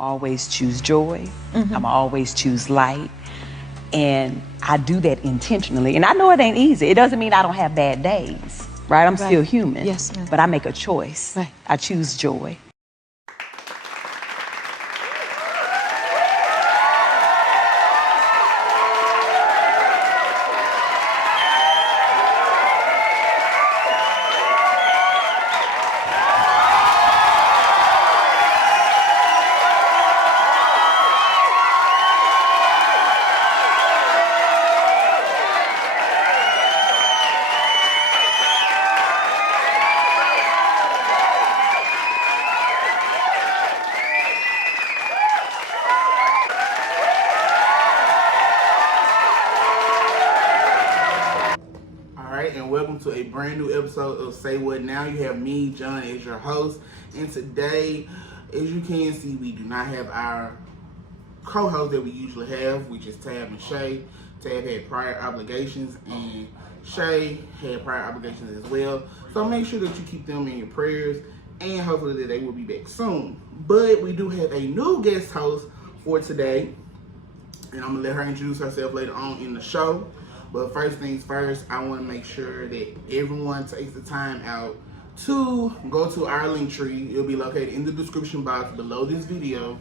always choose joy. I'm always choose light. And I do that intentionally. And I know it ain't easy. It doesn't mean I don't have bad days, right? I'm still human. Yes, ma'am. But I make a choice. Right. I choose joy. And welcome to a brand new episode of Say What Now. You have me, John, as your host. And today, as you can see, we do not have our co-host that we usually have, which is Tab and Shay. Tab had prior obligations, and Shay had prior obligations as well. So make sure that you keep them in your prayers, and hopefully that they will be back soon. But we do have a new guest host for today, and I'm going to let her introduce herself later on in the show. But first things first, I want to make sure that everyone takes the time out to go to our link tree. It'll be located in the description box below this video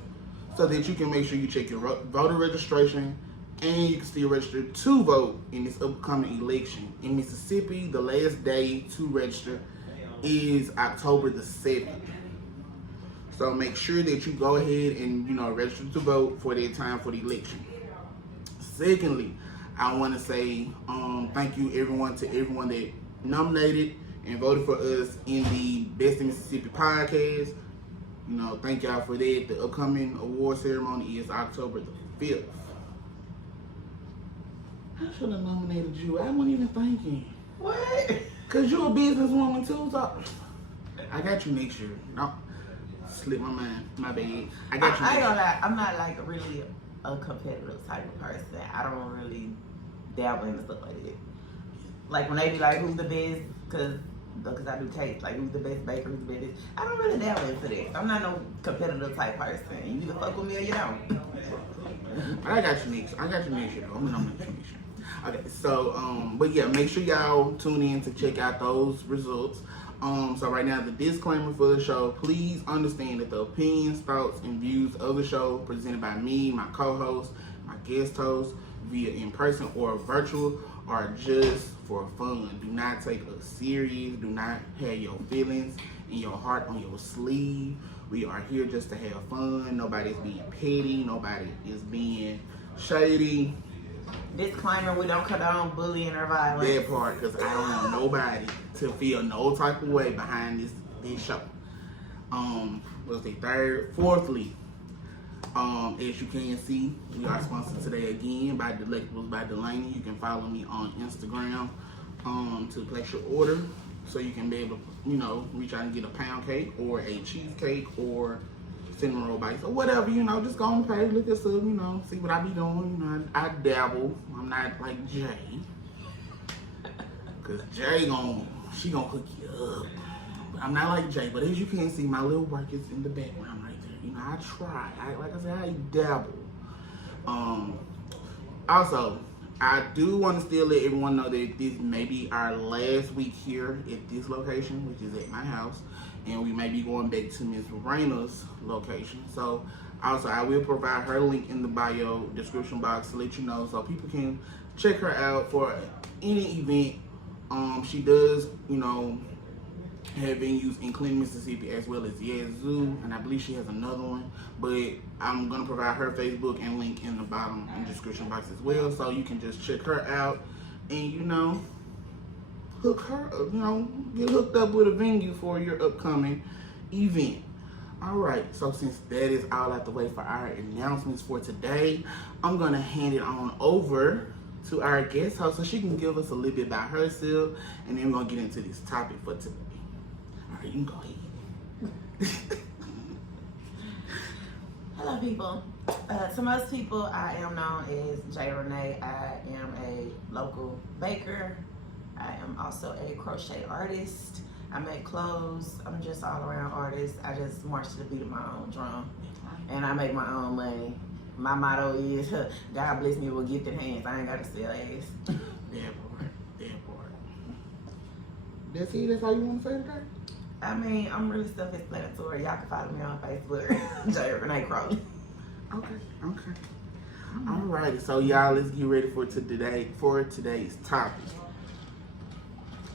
so that you can make sure you check your voter registration and you can still register to vote in this upcoming election. In Mississippi, the last day to register is October the 7th. So make sure that you go ahead and, register to vote for that time for the election. Secondly, I want to say thank you to everyone that nominated and voted for us in the Best in Mississippi podcast. Thank y'all for that. The upcoming award ceremony is October the 5th. I should have nominated you. I wasn't even thinking. What? Because you're a businesswoman too. So I got you next year. No, slipped my mind. My bad. I got you next year. I'm not like really a competitive type of person. I don't really dabble in stuff like that. Like when they be like, who's the best, because I do taste, like who's the best baker, who's the best, I don't really dabble into that. I'm not no competitive type person. You either fuck with me or you don't. I got you next year though. I'm gonna nominate you next year. Okay, so but yeah, make sure y'all tune in to check out those results. So right now, the disclaimer for the show, please understand that the opinions, thoughts, and views of the show presented by me, my co-host, my guest host, via in-person or virtual, are just for fun. Do not take us serious. Do not have your feelings and your heart on your sleeve. We are here just to have fun. Nobody's being petty. Nobody is being shady. Disclaimer, we don't condone bullying or violence. That part, because I don't want nobody to feel no type of way behind this show. What's the third? Fourthly, as you can see, we are sponsored today again by Delectables by Delaney. You can follow me on Instagram to place your order so you can be able to, reach out and get a pound cake or a cheesecake or cinnamon roll bites or whatever, just go on the page, look this up, see what I be doing. I dabble. I'm not like Jay. Cause Jay she gonna cook you up. I'm not like Jay, but as you can see, my little work is in the background right there. I try. Like I said, I dabble. Also, I do want to still let everyone know that this may be our last week here at this location, which is at my house, and we may be going back to Ms. Raina's location. So, also, I will provide her link in the bio description box to let you know, so people can check her out for any event. She does, have venues in Clinton, Mississippi, as well as J.S.D, and I believe she has another one. But I'm gonna provide her Facebook and link in the bottom in the description box as well, so you can just check her out and hook her up, get hooked up with a venue for your upcoming event. All right, so since that is all out the way for our announcements for today, I'm gonna hand it on over to our guest host so she can give us a little bit about herself, and then we're gonna get into this topic for today. All right, you can go ahead. Hello, people. To most people, I am known as J. Renee. I am a local baker. I am also a crochet artist. I make clothes. I'm just all around artist. I just march to the beat of my own drum, and I make my own money. My motto is, God bless me with gifted hands. I ain't got to sell ass. That part. That part. That's it? That's all you want to say today? I mean, I'm really self-explanatory. Y'all can follow me on Facebook, J. Renee Crowley. Okay. Alrighty, so y'all, let's get ready for today's topic.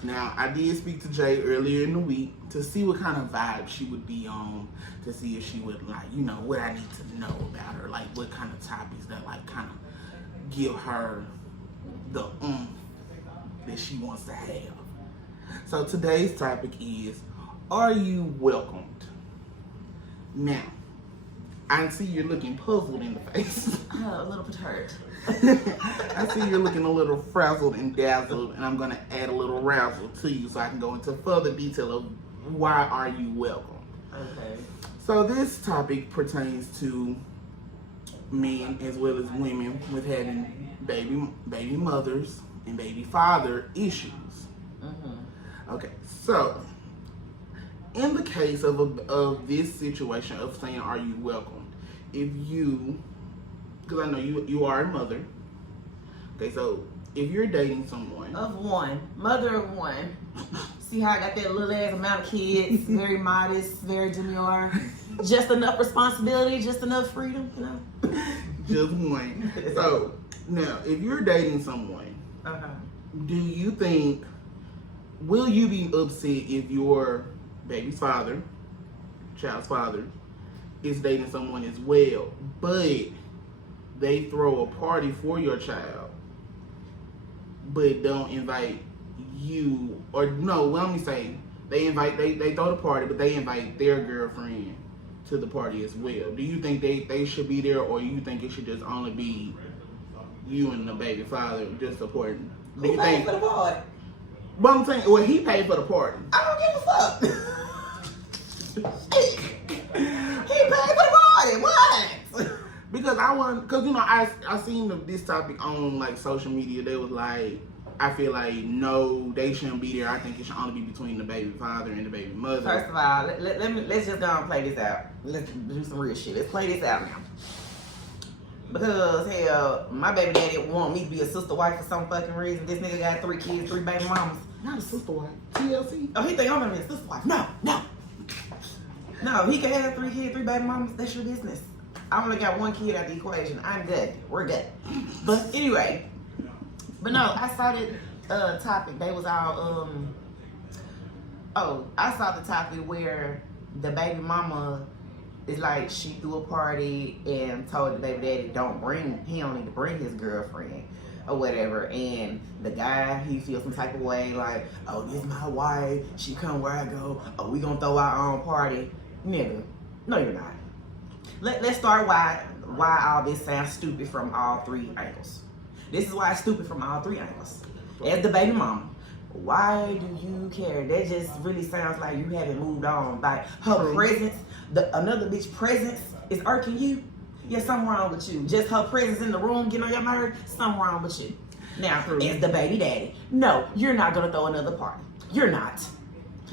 Now, I did speak to Jay earlier in the week to see what kind of vibe she would be on, to see if she would like, what I need to know about her, like what kind of topics that like kind of give her the that she wants to have. So today's topic is, are you welcomed? Now, I see you're looking puzzled in the face. A little perturbed. I see you're looking a little frazzled and dazzled, and I'm going to add a little razzle to you so I can go into further detail of why are you welcome. Okay. So this topic pertains to men as well as women with having baby mothers and baby father issues. Okay, so in the case of this situation of saying are you welcomed, because I know you are a mother. Okay, so if you're dating someone Of one. Mother of one. See how I got that little ass amount of kids, very modest, very demure. Just enough responsibility, just enough freedom, just one. So now, if you're dating someone, do you think, will you be upset if your baby's father, child's father, is dating someone as well, but they throw a party for your child, but don't invite you, or no, let me say, they throw the party, but they invite their girlfriend to the party as well? Do you think they should be there, or you think it should just only be you and the baby father just supporting? Do you think? For the party? But I'm saying, well, he paid for the party. I don't give a fuck. He paid for the party. What? Because I seen this topic on like social media. They was like, I feel like no, they shouldn't be there. I think it should only be between the baby father and the baby mother. First of all, let's just go and play this out. Let's do some real shit. Let's play this out now. Because hell, my baby daddy want me to be a sister wife for some fucking reason. This nigga got 3 kids, 3 baby mamas. Not a sister wife. TLC. Oh, he think I'm gonna be a sister wife. No. No, he can have 3 kids, 3 baby mamas. That's your business. I only got 1 kid out the equation. I'm good. We're good. But anyway, no, I saw that topic. They was all I saw the topic where the baby mama is like, she threw a party and told the baby daddy he don't need to bring his girlfriend or whatever, and the guy, he feels some type of way like, oh, this is my wife, she come where I go, oh, we gonna throw our own party. Nigga, no you're not. Let's start why all this sounds stupid from all 3 angles. This is why it's stupid from all 3 angles. As the baby mama, why do you care? That just really sounds like you haven't moved on. Like her presence, another bitch presence is irking you. Yeah, something wrong with you. Just her presence in the room getting on your nerves, something wrong with you. Now, as the baby daddy, no, you're not gonna throw another party. You're not.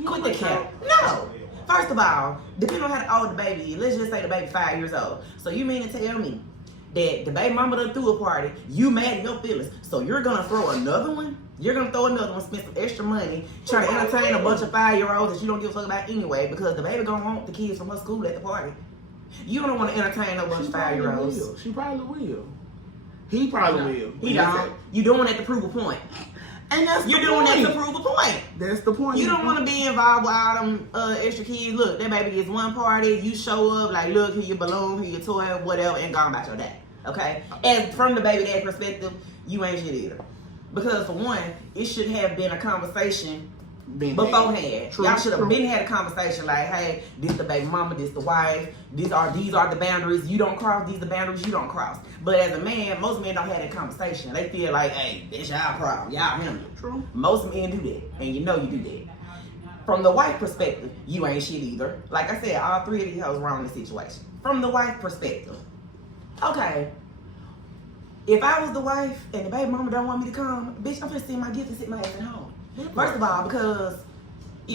Quit the cap. No. First of all, depending on how old the baby is, let's just say the baby 5 years old. So you mean to tell me that the baby mama done threw a party, you mad in your feelings, so you're gonna throw another one? You're gonna throw another one, spend some extra money, trying to entertain a bunch of 5-year-olds that you don't give a fuck about anyway, because the baby gonna want the kids from her school at the party. You don't want to entertain no bunch of 5-year-olds. She probably will. He probably will. He don't. You doing that to prove a point. And that's You're doing that to prove a point. That's the point. You don't want to be involved with all them extra kids. Look, that baby gets one party, you show up, like, look, here your balloon, here your toy, whatever, and gone about your day. Okay? And from the baby dad perspective, you ain't shit either. Because for one, it should have been a conversation beforehand. Y'all should have been had a conversation like, hey, this the baby mama, this the wife, these are the boundaries you don't cross, these the boundaries you don't cross. But as a man, most men don't have that conversation. They feel like, hey, that's y'all problem, y'all handle it. True. Most men do that, and you know you do that. From the wife perspective, you ain't shit either. Like I said, all 3 of these hoes wrong in this situation. From the wife perspective, okay, if I was the wife and the baby mama don't want me to come, bitch, I'm finna send my gift and sit my ass at home. First of all, because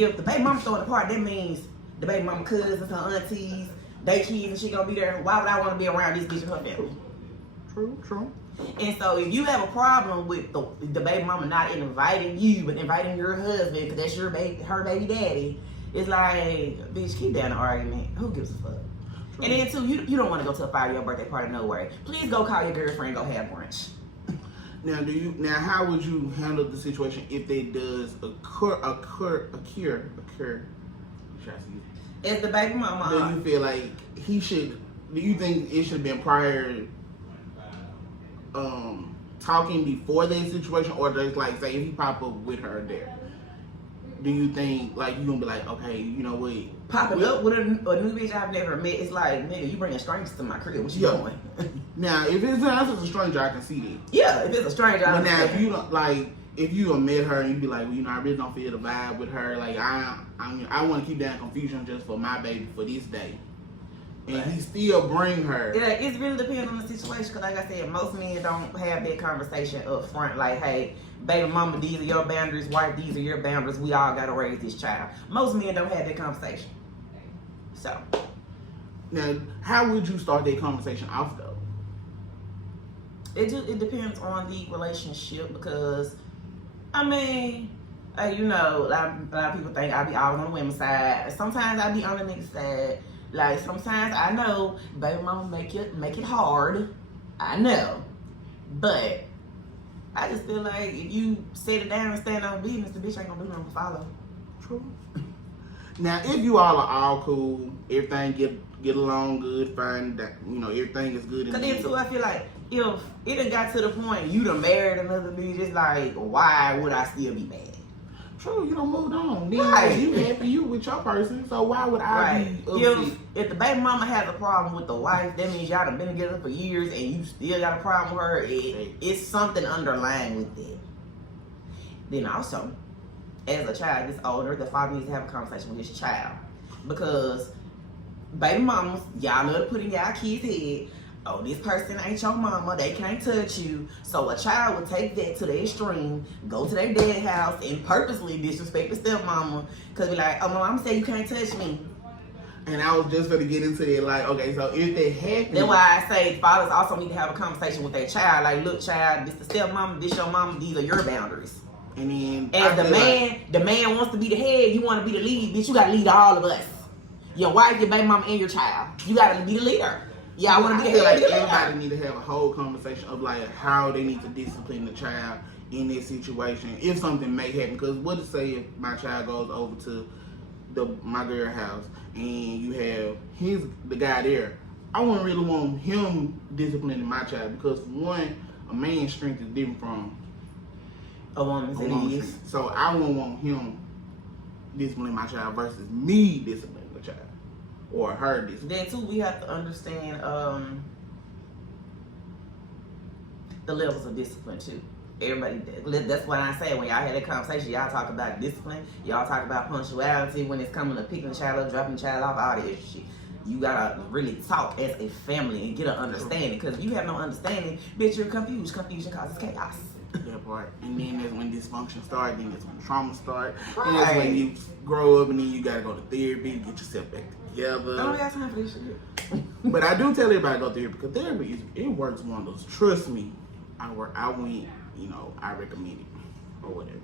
if the baby mama throwing a party, that means the baby mama cousins, her aunties, they kids, and she gonna be there. Why would I want to be around this bitch and her family? True. And so if you have a problem with the baby mama not inviting you, but inviting your husband, because that's her baby daddy, it's like, bitch, keep down the argument. Who gives a fuck? True. And then too, you don't want to go to a 5-year birthday party, no way. Please go call your girlfriend, go have brunch. Now how would you handle the situation if it does occur? As the baby mama, do you feel like do you think it should have been prior talking before that situation, or just like say if he pop up with her there, do you think like you gonna be like, okay, you know what, popping up with a new bitch I've never met? It's like, nigga, you bringing strangers to my crib, what you doing? Now if it's a stranger, I can see that. Yeah, if it's a stranger, but now if you don't like, if you have met her and you be like, well, you know, I really don't feel the vibe with her, like I want to keep that confusion just for my baby for this day. And he still bring her. Yeah, it really depends on the situation. Because like I said, most men don't have that conversation up front. Like, hey, baby mama, these are your boundaries. Wife, these are your boundaries. We all got to raise this child. Most men don't have that conversation. So. Now, how would you start that conversation off, though? It depends on the relationship. Because, I mean, you know, a lot of people think I be all on the women's side. Sometimes I be on the nigga side. Like, sometimes I know baby mama make it hard. I know. But I just feel like if you set it down and stand on business, the bitch ain't gonna do nothing but follow. True. Now, if you all are all cool, everything get along good, fine, that, you know, everything is good. Cause then too, I feel like if it done got to the point you done married another bitch, it's like, why would I still be mad? True, you don't move on. Then right. You happy, you with your person, so why would I be upset? If the baby mama has a problem with the wife, that means y'all done been together for years and you still got a problem with her. It's something underlying with it. Then also, as a child gets older, the father needs to have a conversation with his child. Because baby mamas, y'all love to put in y'all kids' head, oh, this person ain't your mama, they can't touch you. So a child would take that to the extreme, go to their dad's house and purposely disrespect the stepmama, cause be like, oh, mama said you can't touch me. And I was just gonna get into it, like, okay, so if that happens, that's why I say fathers also need to have a conversation with their child. Like, look, child, this the stepmama, this your mama, these are your boundaries. And then as the man wants to be the head, you want to be the lead, bitch. You gotta lead all of us. Your wife, your baby mama, and your child. You gotta be the leader. Yeah, I want to be the head. Like everybody need to have a whole conversation of like how they need to discipline the child in this situation if something may happen. Because what to say if my child goes over to my girl house and you have the guy there? I wouldn't really want him disciplining my child because one, a man's strength is different from a woman's strength. So I wouldn't want him disciplining my child versus me disciplining the child. Or her discipline. Then too, we have to understand the levels of discipline too. Everybody, that's why I say when y'all had that conversation, y'all talk about discipline, y'all talk about punctuality when it's coming to picking the child up, dropping the child off, all that shit. You gotta really talk as a family and get an understanding. Because if you have no understanding, bitch, you're confused. Confusion causes chaos. That part. And then that's when dysfunction starts, then that's when trauma starts. Right. And that's when you grow up and then you gotta go to therapy to get yourself back together. I don't got time for this shit. But I do tell everybody to go to therapy because therapy, it works wonders. Trust me. I went, you know, I recommend it or whatever.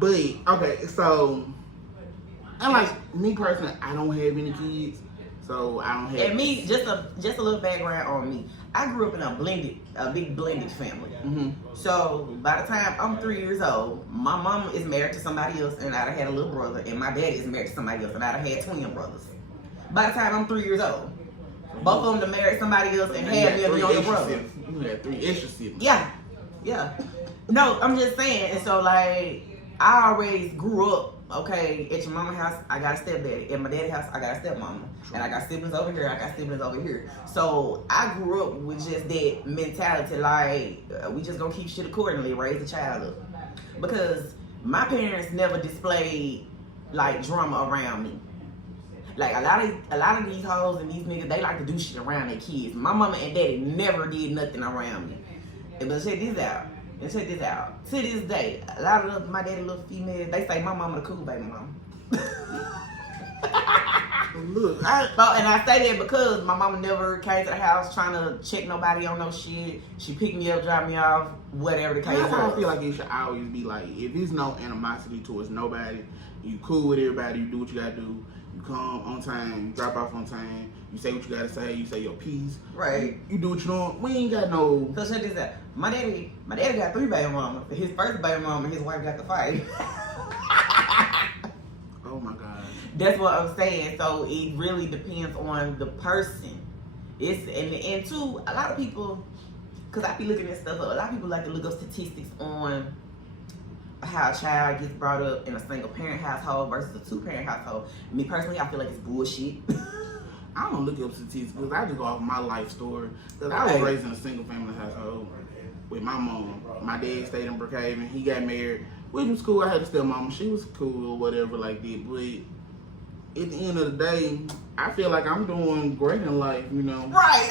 But, okay, so, and like, me personally, I don't have any kids. So I don't have. And me, just a little background on me. I grew up in a big blended family. Mm-hmm. So by the time I'm 3 years old, my mama is married to somebody else, and I'd have had a little brother, and my daddy is married to somebody else, and I'd have had twin brothers. By the time I'm 3 years old, both of them married somebody else and had me a younger brother. You had 3 extra siblings. Yeah. No, I'm just saying. And so like, I always grew up. Okay, at your mama's house, I got a stepdaddy. At my daddy's house, I got a stepmama. And I got siblings over here, I got siblings over here. So I grew up with just that mentality, like, we just gonna keep shit accordingly, raise the child up. Because my parents never displayed, like, drama around me. Like, a lot of these hoes and these niggas, they like to do shit around their kids. My mama and daddy never did nothing around me. But check this out. To this day, a lot of my daddy little females, they say my mama the cool baby mama. Look, and I say that because my mama never came to the house trying to check nobody on no shit. She picked me up, dropped me off, whatever the case was. I feel like it should always be like, if there's no animosity towards nobody, you cool with everybody, you do what you gotta do, you come on time, you drop off on time, you say what you gotta say, you say your piece. Right. You do what you doing. We ain't got no. So check this out. My daddy got 3 baby mamas. His first baby mama and his wife got the fight. Oh my God. That's what I'm saying. So it really depends on the person. And two, a lot of people, because I be looking at stuff up, a lot of people like to look up statistics on how a child gets brought up in a single parent household versus a 2-parent household. Me personally, I feel like it's bullshit. I don't look up statistics because I just go off my life story. Because I was raised in a single family household with my mom. My dad stayed in Brookhaven. He got married, which was cool. I had a stepmama. She was cool or whatever like that. But at the end of the day, I feel like I'm doing great in life, you know. Right.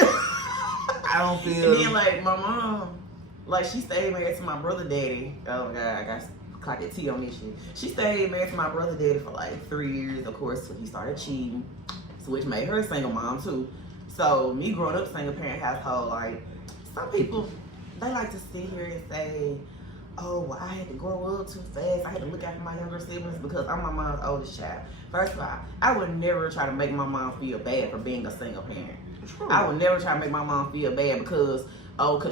I don't feel. And then like my mom, like she stayed married to my brother daddy. Oh my God, I got to clock that T on this shit. She stayed married to my brother daddy for like 3 years. Of course, when he started cheating, so which made her a single mom too. So me growing up single parent household, like some people, they like to sit here and say, oh, well, I had to grow up too fast. I had to look after my younger siblings because I'm my mom's oldest child. First of all, I would never try to make my mom feel bad for being a single parent. True. I would never try to make my mom feel bad because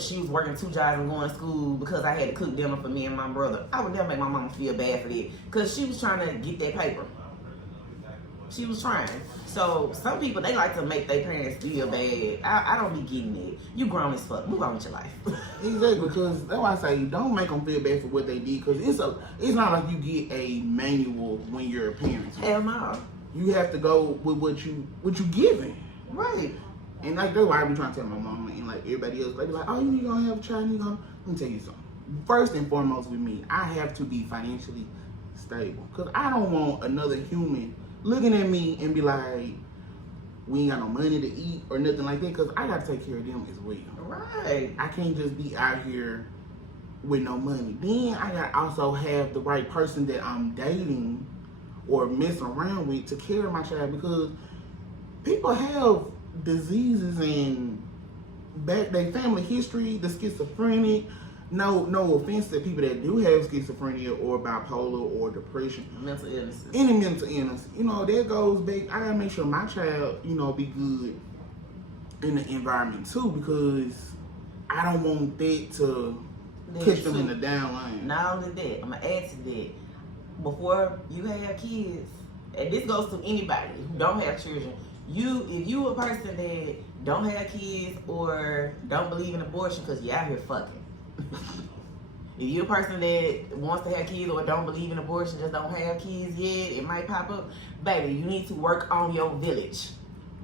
she was working 2 jobs and going to school because I had to cook dinner for me and my brother. I would never make my mom feel bad for that because she was trying to get that paper. She was trying. So some people, they like to make their parents feel bad. I don't be getting it. You grown as fuck. Move on with your life. Exactly, because that's why I say don't make them feel bad for what they did. Because it's not like you get a manual when you're a parent. Hell no. You have to go with what you given. Right. And like that's why I be trying to tell my mama and like everybody else. They be like, oh, you gonna have a child? You gonna? Let me tell you something. First and foremost with me, I have to be financially stable. Because I don't want another human looking at me and be like, we ain't got no money to eat or nothing like that, because I got to take care of them as well. Right. I can't just be out here with no money. Then I got to also have the right person that I'm dating or messing around with to care of my child, because people have diseases and their family history, the schizophrenic. No offense to people that do have schizophrenia or bipolar or depression. Mental illnesses. Any mental illness. You know, that goes back. I gotta make sure my child, you know, be good in the environment too, because I don't want that to catch them in the down line. Not only that, I'm gonna add to that. Before you have kids, and this goes to anybody who don't have children, if you a person that don't have kids or don't believe in abortion because you out here fucking. If you're a person that wants to have kids or don't believe in abortion, just don't have kids yet, it might pop up. Baby, you need to work on your village.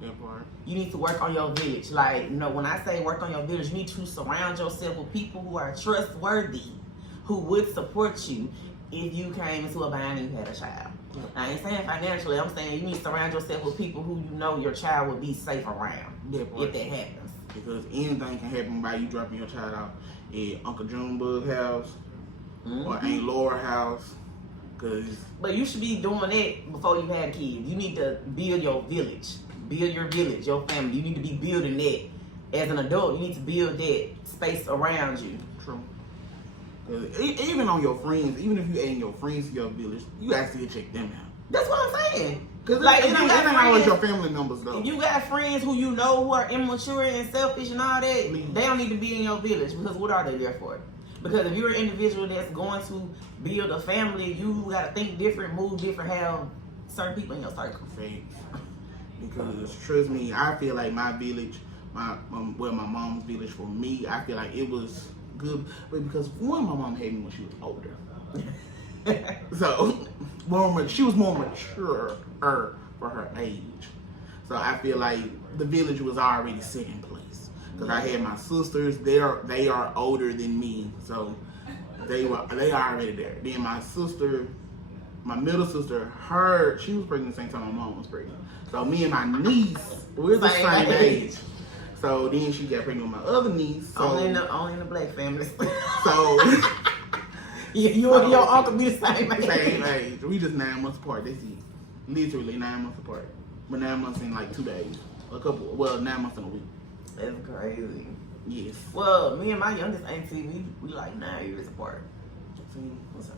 That part. You need to work on your village. Like, you know, when I say work on your village, you need to surround yourself with people who are trustworthy, who would support you if you came into a bind and you had a child. Yep. I ain't saying financially, I'm saying you need to surround yourself with people who you know your child will be safe around if that happens. Because anything can happen by you dropping your child off at Uncle Junebug's house or Aunt Laura's house. But you should be doing that before you have kids. You need to build your village. Build your village, your family. You need to be building that. As an adult, you need to build that space around you. True. Even on your friends, even if you add your friends to your village, you actually check them out. That's what I'm saying. Because like, it ain't always your family members though. If you got friends who you know who are immature and selfish and all that, they don't need to be in your village, because what are they there for? Because if you're an individual that's going to build a family, you got to think different, move different, have certain people in your circle. Because trust me, I feel like my village, my mom's village for me, I feel like it was good, but because one, my mom had me when she was older. So, she was more mature for her age. So I feel like the village was already set in place. Because I had my sisters, they are older than me, so they already there. Then my sister, my middle sister, she was pregnant the same time my mom was pregnant. So me and my niece, we're the same age. So then she got pregnant with my other niece. So, only in the black families. So you and your uncle be the same age. Same age. We just 9 months apart. That's it. Literally 9 months apart. But 9 months in like 2 days. 9 months in a week. That's crazy. Yes. Well, me and my youngest auntie, we like 9 years apart. So,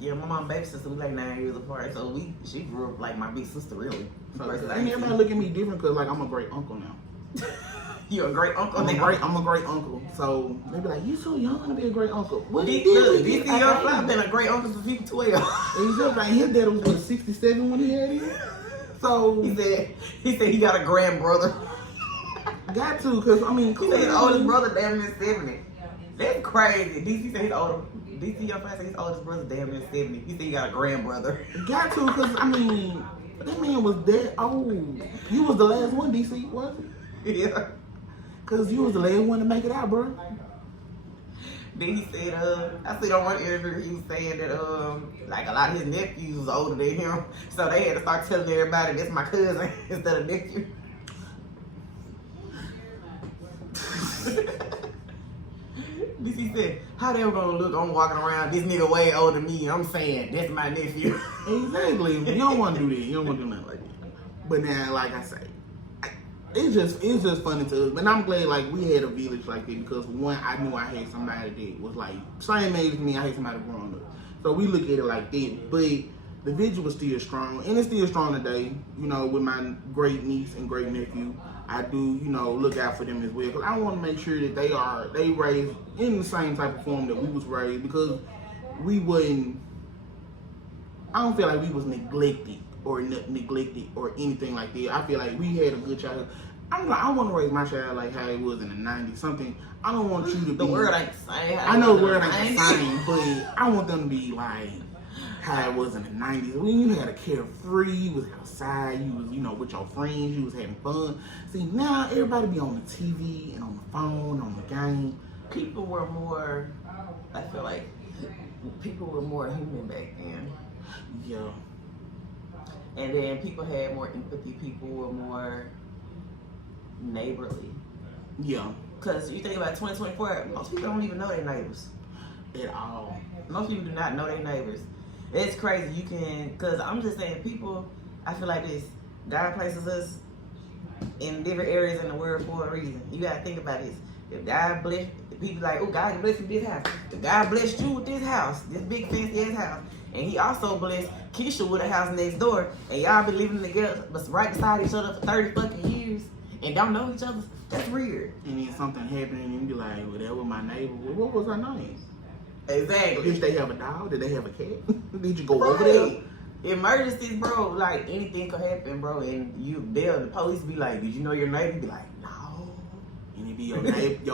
yeah, my mom and baby sister, we like 9 years apart. So she grew up like my big sister, really. So, and everybody look at me different because like I'm a great uncle now. You're a great uncle. I'm a great uncle. So they be like, you so young to be a great uncle. What DC Young Fly been a great uncle since he was 12. Exactly. His dad was 67 when he had it. So he said he got a grand brother. Got to, cause I mean, he said his oldest brother damn near 70. That's crazy. DC said DC Young Fly said his oldest brother damn near 70. He said he got a grand brother. Got to, cause I mean, that man was that old. You was the last one, DC, wasn't it? Yeah. Cause you was the last one to make it out, bro. Then he said, I seen on one interview he was saying that like a lot of his nephews was older than him, so they had to start telling everybody that's my cousin instead of nephew. DC said, how they were gonna look? I'm walking around, this nigga way older than me, I'm saying that's my nephew. Exactly. You don't want to do that. You don't want to do nothing like that. But now, like I say, it's just funny to us. But I'm glad like we had a village like that because one, I knew I had somebody that was like same age as me. I had somebody growing up, so we look at it like that. But the village was still strong, and it's still strong today. You know, with my great niece and great nephew, I do look out for them as well because I want to make sure that they raised in the same type of form that we was raised because we wouldn't. I don't feel like we was neglected or anything like that. I feel like we had a good childhood. I want to raise my child like how it was in the 90s. Something I don't want you to be. The word ain't the same. I know the word ain't the same, but I want them to be like how it was in the 90s. When you had a carefree, you was outside, you was with your friends, you was having fun. See, now everybody be on the TV and on the phone, on the game. People were more, I feel like people were more human back then. Yeah. And then people had more empathy. People were more neighborly. Yeah. Because you think about 2024, most people don't even know their neighbors. At all. Most people do not know their neighbors. It's crazy. Because I'm just saying, people, I feel like this. God places us in different areas in the world for a reason. You got to think about this. If God bless, people like, oh, God bless you with this house. If God blessed you with this house, this big fancy ass house, and he also blessed Keisha with a house next door, and y'all been living together, but right beside each other for 30 fucking years, and don't know each other, that's weird. And then something happened, and you be like, well, that was my neighbor. Well, what was her name? Exactly. Did they have a dog? Did they have a cat? Did you go over there? Emergencies, bro, like anything could happen, bro, and the police be like, did you know your neighbor? Be like, no. And it be your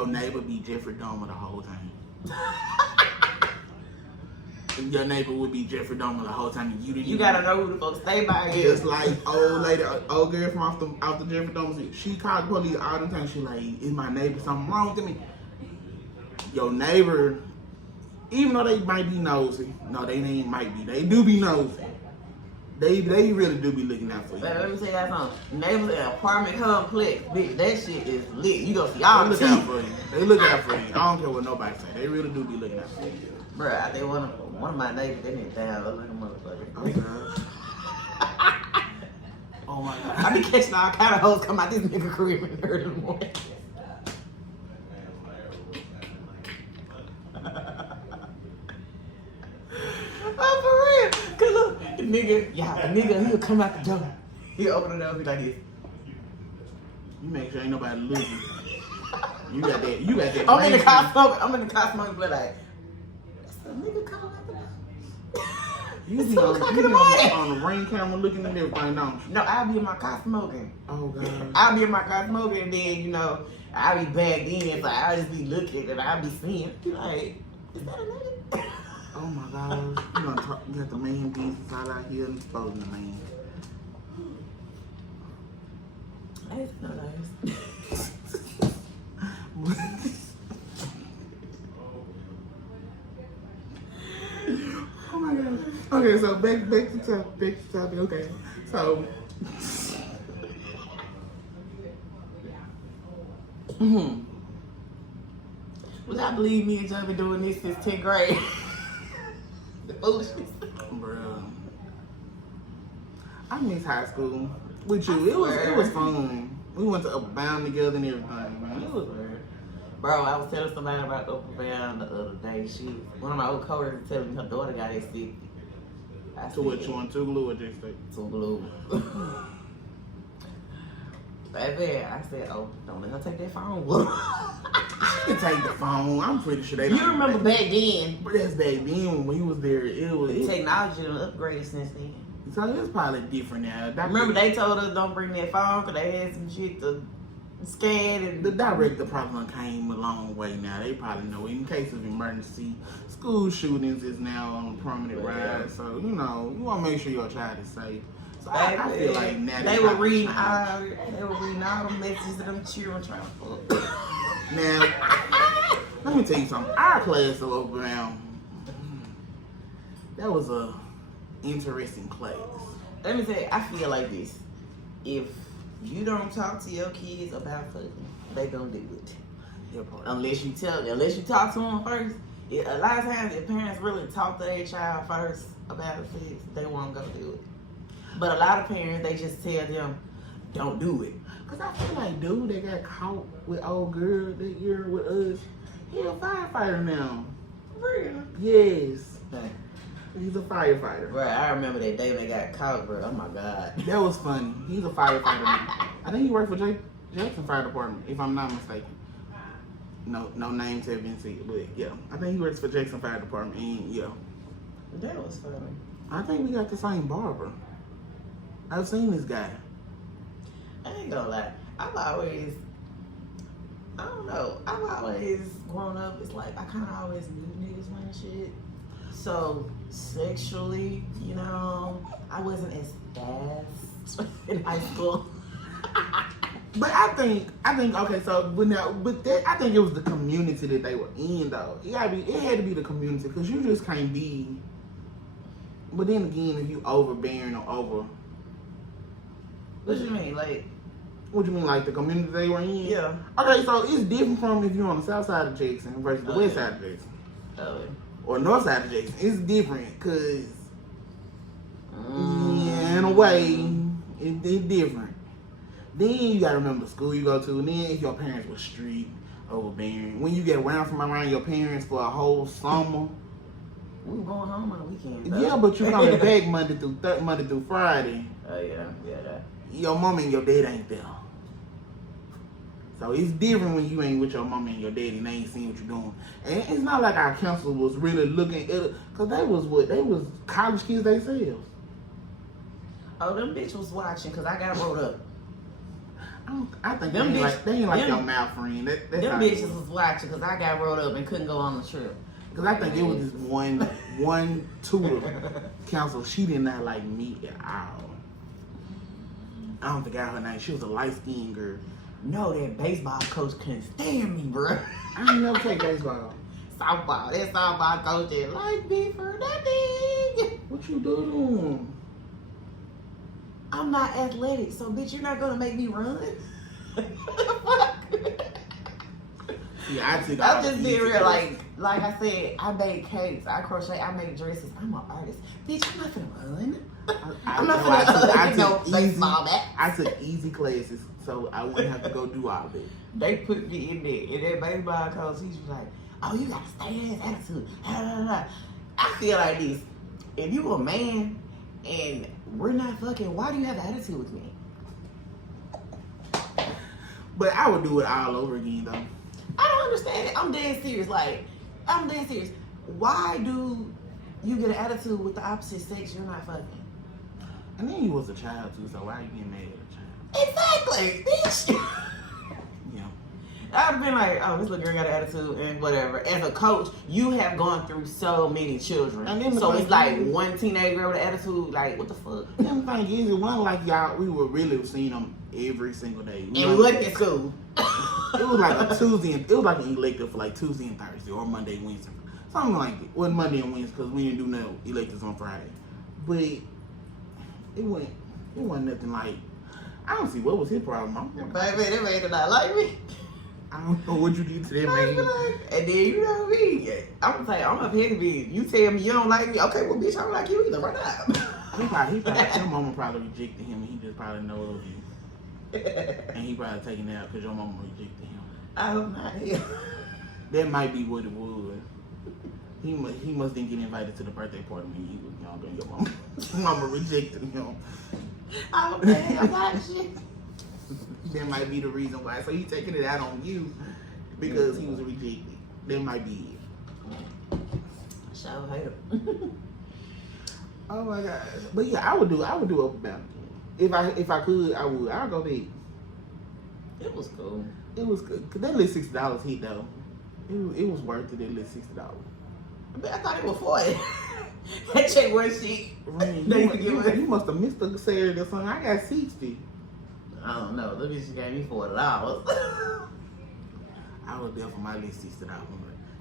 neighbor be Jeffrey Dahmer the whole time. Your neighbor would be Jeffrey Dahmer the whole time, and you didn't. You gotta know who the fuck stay by here. Just like old girl from off the Jeffrey Dahmer. She called the police all the time. She like, is my neighbor something wrong with me? Your neighbor, even though they might be nosy, no, they ain't might be. They do be nosy. They really do be looking out for you. Let me tell y'all something. Neighbors in an apartment complex, bitch, that shit is lit. You gonna see all the look out for you. They look out for you. I don't care what nobody say. They really do be looking out for you. Bruh, I think one of my neighbors, they need down look like a motherfucker. Oh my god. I be catching all kind of hoes come out this nigga crib in the early morning. Oh, for real. Cause look, the nigga, he'll come out the door. He'll open the door and be like this. You make sure ain't nobody looking. You got that. I'm in the car smoking, but like, that's the nigga coming out the door. You be on the ring camera looking at everything, don't you? No, I'll be in my car smoking. Oh god. I'll be in my car smoking, and then I'll be bagged in, so I'll just be looking and I'll be seeing. Like, is that a nigga? Oh my gosh. You got the man business out here and exposing the man. That's not nice. Oh my god. Okay, so back to topic. Okay. So Would y'all believe me and Joe been doing this since 10th grade? The foolishness. Bruh. I miss high school with you. It was fun. We went to Upbound together and everything, man. It was Bro, I was telling somebody about Upbound the other day. One of my old coworkers telling me her daughter got that sick. So what you want, Tougaloo or J.S.D? Tougaloo. Baby, I said, oh, don't let her take that phone with her. She can take the phone. I'm pretty sure they don't. You remember back then. But that's back then when he was there. Technology done upgraded since then. So it's probably different now. Remember they told us don't bring that phone because they had some shit to scan. And the director probably came a long way now. They probably know in case of emergency, school shootings is now on a permanent rise. So, you know, you want to make sure your child is safe. So I feel like now they were reading all the messages of them children trying to fuck. Now, let me tell you something. Our class of Upbound, that was a interesting class. Let me tell you, I feel like this. If you don't talk to your kids about fucking, they gonna do it. Unless you talk to them first. A lot of times, if parents really talk to their child first about sex, they won't go do it. But a lot of parents, they just tell them, don't do it. Cause I feel like dude that got caught with old girl that year with us, he a firefighter now. Really? Yes. Hey. He's a firefighter. Bro, I remember that day they got caught, bro. Oh my God. That was funny. He's a firefighter now. I think he worked for Jackson Fire Department, if I'm not mistaken. No names have been said, but yeah. I think he works for Jackson Fire Department, and yeah. That was funny. I think we got the same barber. I've seen this guy. I ain't gonna lie. I've always grown up, it's like I kinda always knew niggas when shit. So sexually, you know, I wasn't as fast in high school. But I think okay. So, I think it was the community that they were in, though. It had to be the community because you just can't be. But then again, if you overbearing or over. What you mean, like? What you mean, like the community they were in? Yeah. Okay, so it's different from if you're on the south side of Jackson versus the west side of Jackson. Or north side of Jackson. It's different because, yeah, in a way, it's different. Then you gotta remember the school you go to, and then if your parents were strict, overbearing, when you get around your parents for a whole summer. We were going home on the weekend. Yeah, but you coming back Monday through Friday. Oh yeah, that. Your mom and your dad ain't there. So it's different when you ain't with your mom and your daddy and they ain't seeing what you're doing. And it's not like our counselor was really looking at it, because they was college kids themselves. Oh, them bitch was watching because I got wrote up. I think they ain't like your mouth friend. Them bitches was watching because I got rolled up and couldn't go on the trip. Because I think it was this one tutor counselor. She did not like me at all. I don't forget her name. She was a light-skinned girl. No, that baseball coach couldn't stand me, bro. I ain't never played baseball. Softball. That softball coach didn't like me for nothing. What you doing? I'm not athletic, so bitch, you're not gonna make me run. Fuck. Yeah, I just being real. Like I said, I made cakes, I crochet, I make dresses. I'm an artist, bitch. I'm not finna run. I'm not finna. I took easy classes, so I wouldn't have to go do all of it. They put me in there, and that baseball coach, he was like, "Oh, you gotta stay in his attitude." I feel like this: if you a man and we're not fucking, why do you have an attitude with me? But I would do it all over again, though. I don't understand it. I'm dead serious. I'm dead serious. Why do you get an attitude with the opposite sex you're not fucking? And then you was a child, too, so why are you getting mad at a child? Exactly, bitch. Yeah. I'd have been like, oh, this little girl got an attitude and whatever. As a coach, you have gone through so many children. And then so it's like one teenage girl with an attitude, like, what the fuck? The thing is, it wasn't like y'all, we were really seeing them every single day. And we wasn't at school. It was like a Tuesday, it was like an elective for like Tuesday and Thursday or Monday, Wednesday. Something like that. It wasn't Monday and Wednesday because we didn't do no electives on Friday. But it wasn't nothing like, I don't see what was his problem. Baby, that man did not like me. I don't know what you did to that man. And then you know me. I'm gonna tell you, I'm up here to be. You tell me you don't like me. Okay, well, bitch, I don't like you either right now. Your mama probably rejected him, and he just probably know of you. And he probably taking it out because your mama rejected him. I hope not. That might be what it was. He must didn't get invited to the birthday party when he was younger, and your mama rejected him. I hope that shit. That might be the reason why. So he taking it out on you because he was rejected. That might be it. So hate him. Oh my gosh. But yeah, I would do up about it. If I could, I would. I'll go big. It was cool. It was good. Cause that little $60 hit though. It was worth it. That little $60. I thought it was 40. That check was shit. You must have missed the Saturday or something. I got 60. I don't know. Look at she gave me $40. I was there for my little $60.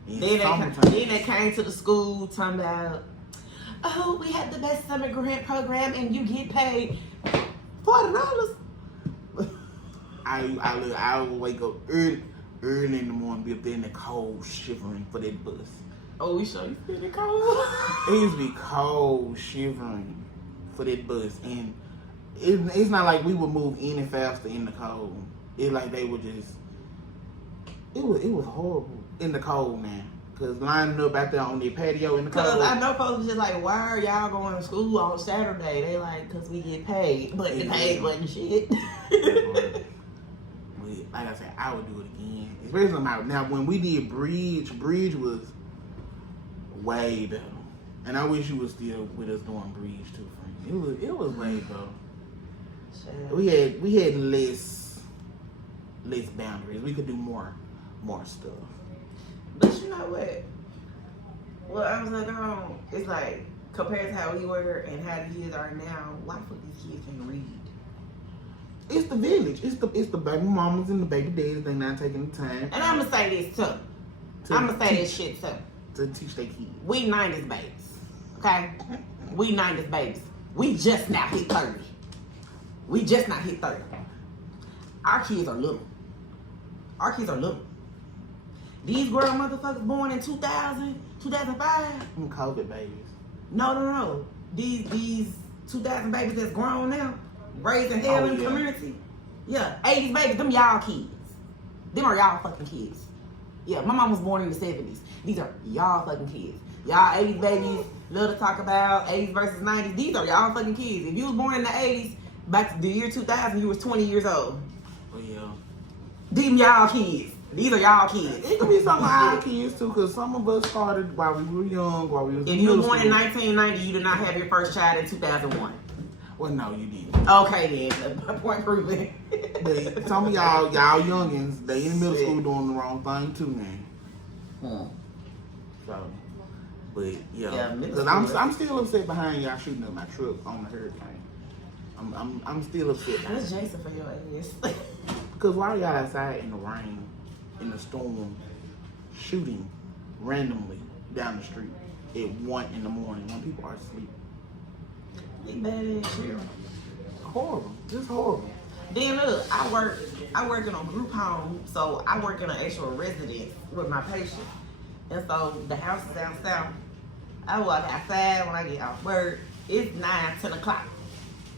Then they came to the school talking about, oh, we had the best summer grant program and you get paid $40. I would wake up early in the morning, be up there in the cold, shivering for that bus. Oh, we sure you feel the cold? It used to be cold, shivering for that bus, and it's not like we would move any faster in the cold. It's like they would just. It was horrible in the cold, man. Cause lining up out there on the patio in the cold. Cause I know folks just like, why are y'all going to school on Saturday? They like, cause we get paid, but the pay wasn't shit. But like I said, I would do it again. Especially now when we did Bridge was way better. And I wish you was still with us doing Bridge too, Frank. It was way better. Sure. We had less boundaries. We could do more stuff. But you know what? Well, I was like, it's like compared to how we were and how the kids are now. Why the fuck these kids can't read? It's the village. It's the baby mamas and the baby daddies. They not taking the time. And I'm gonna say this too. I'm gonna say this shit too. To teach their kids. We 90s babies, okay? We 90s babies. We just now hit 30. We just not hit 30. Our kids are little. Our kids are little. These grown motherfuckers born in 2000, 2005. COVID babies. No. These 2000 babies that's grown now, raising hell in the community. Yeah, 80s babies, them y'all kids. Them are y'all fucking kids. Yeah, my mom was born in the 70s. These are y'all fucking kids. Y'all 80s babies, love to talk about 80s versus 90s. These are y'all fucking kids. If you was born in the 80s, back to the year 2000, you was 20 years old. Oh yeah. Them y'all kids. These are y'all kids. It could be some of our kids too, because some of us started while we were young, while we was If you were born in 1990, you did not have your first child in 2001. Well, no, you didn't. Okay then, point proven. Some of y'all youngins, they in middle school doing the wrong thing too, man. So, but yeah, because I'm still upset behind y'all shooting up my truck on the hurricane. I'm still upset. That's Jason for your ass. Because why are y'all outside in the rain, in the storm, shooting randomly down the street at 1 in the morning when people are asleep? Big bad ass shit. Horrible. Just horrible. Then look, I work in a group home, so I work in an actual residence with my patient. And so the house is down south. I walk outside when I get off work. It's 9, 10 o'clock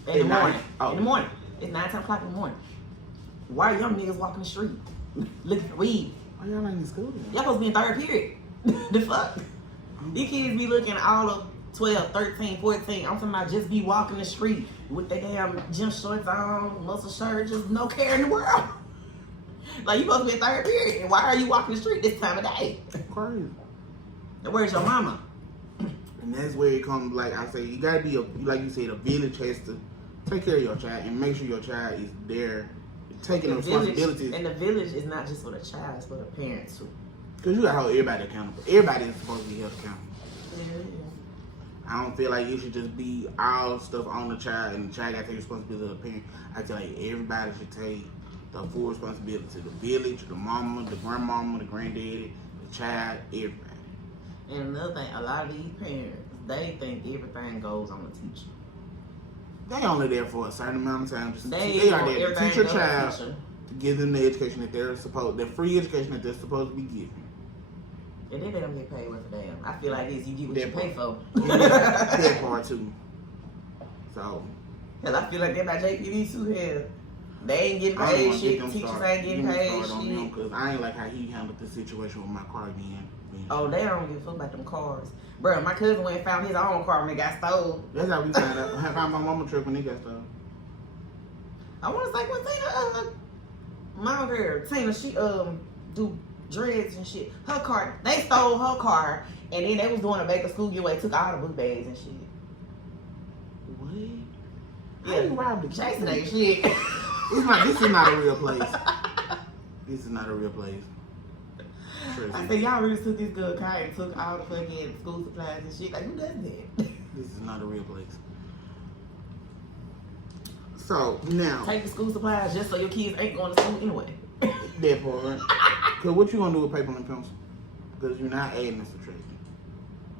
in the morning. Oh. In the morning. It's 9, 10 o'clock in the morning. Why are young niggas walking the street looking for weed? Why y'all ain't in school then? Y'all supposed to be in third period. The fuck? These kids be looking all of 12, 13, 14. I'm talking about just be walking the street with their damn gym shorts on, muscle shirt, just no care in the world. Like, you supposed to be in third period. And why are you walking the street this time of day? Crazy. Where's your mama? And that's where it comes, like I say, you gotta be, like you said, a village has to take care of your child and make sure your child is there, taking the responsibilities. And the village is not just for the child, it's for the parents too. Because you gotta hold everybody accountable. Everybody is supposed to be held accountable. Yeah. I don't feel like it should just be all stuff on the child and the child gotta take responsibility of the parent. I feel like everybody should take the full responsibility. The village, the mama, the grandmama, the granddaddy, the child, everybody. And another thing, a lot of these parents, they think everything goes on the teacher. They only there for a certain amount of time. They are there to teach your child, to give them the education that the free education that they're supposed to be given. And then they don't get paid worth a damn. I feel like this, you get what you pay for. That part too. So, cause I feel like they're not JPD too here. They ain't getting paid shit. Teachers ain't getting paid shit. Cause I ain't like how he handled the situation with my car again. Oh, they don't give a fuck about them cars. Bro, my cousin went and found his own car when it got stolen. That's how we found out. I found my mama truck when it got stolen. I want to say one thing. My girl Tina, she do dreads and shit. Her car, they stole her car, and then they was doing a back to school giveaway. Took all the book bags and shit. What? Yeah, How you robbed the Jason ain't shit. This is not a real place. This is not a real place. I said, y'all really took this good car and took all the fucking school supplies and shit. Like, who does that? This is not a real place. So, now. Take the school supplies just so your kids ain't going to school anyway. That part. Because what you going to do with paper and pencil? Because you're not adding and subtracting.